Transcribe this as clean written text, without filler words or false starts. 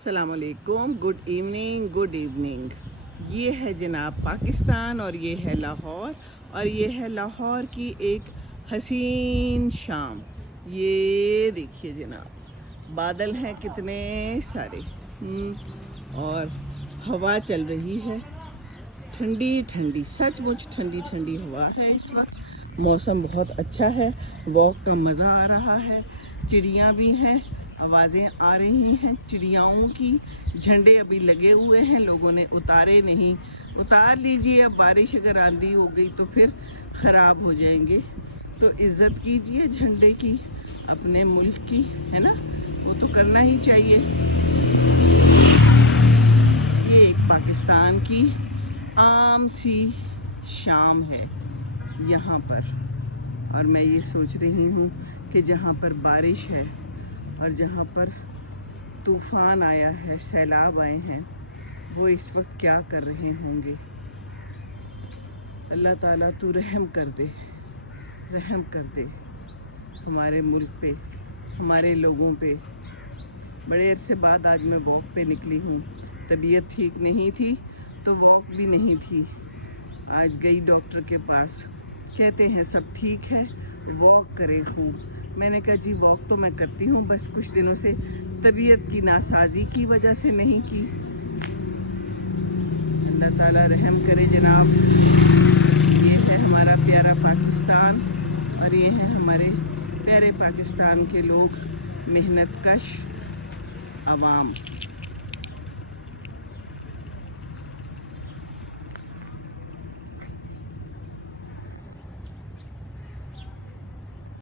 अस्सलाम वालेकुम, good evening. ये है जनाब पाकिस्तान और ये है लाहौर, और ये है लाहौर की एक हसीन शाम। ये देखिए जनाब, बादल हैं कितने सारे और हवा चल रही है, ठंडी ठंडी, सचमुच ठंडी ठंडी हवा है इस वक्त। मौसम बहुत अच्छा है, वॉक का मज़ा आ रहा है, चिड़ियाँ भी हैं, आवाज़ें आ रही हैं चिड़ियाओं की। झंडे अभी लगे हुए हैं, लोगों ने उतारे नहीं। उतार लीजिए, अब बारिश अगर आंधी हो गई तो फिर ख़राब हो जाएंगे। तो इज़्ज़त कीजिए झंडे की, अपने मुल्क की, है ना, वो तो करना ही चाहिए। ये एक पाकिस्तान की आम सी शाम है यहाँ पर, और मैं ये सोच रही हूँ कि जहाँ पर बारिश है और जहाँ पर तूफ़ान आया है, सैलाब आए हैं, वो इस वक्त क्या कर रहे होंगे। अल्लाह ताला तू रहम कर दे, रहम कर दे हमारे मुल्क पे, हमारे लोगों पे। बड़े अरसे बाद आज मैं वॉक पे निकली हूँ। तबीयत ठीक नहीं थी तो वॉक भी नहीं थी। आज गई डॉक्टर के पास, कहते हैं सब ठीक है, वॉक करें खूब। मैंने कहा जी वॉक तो मैं करती हूँ, बस कुछ दिनों से तबीयत की नासाजी की वजह से नहीं की। अल्लाह ताला रहम करे जनाब। ये है हमारा प्यारा पाकिस्तान, और ये है हमारे प्यारे पाकिस्तान के लोग, मेहनत कश अवाम।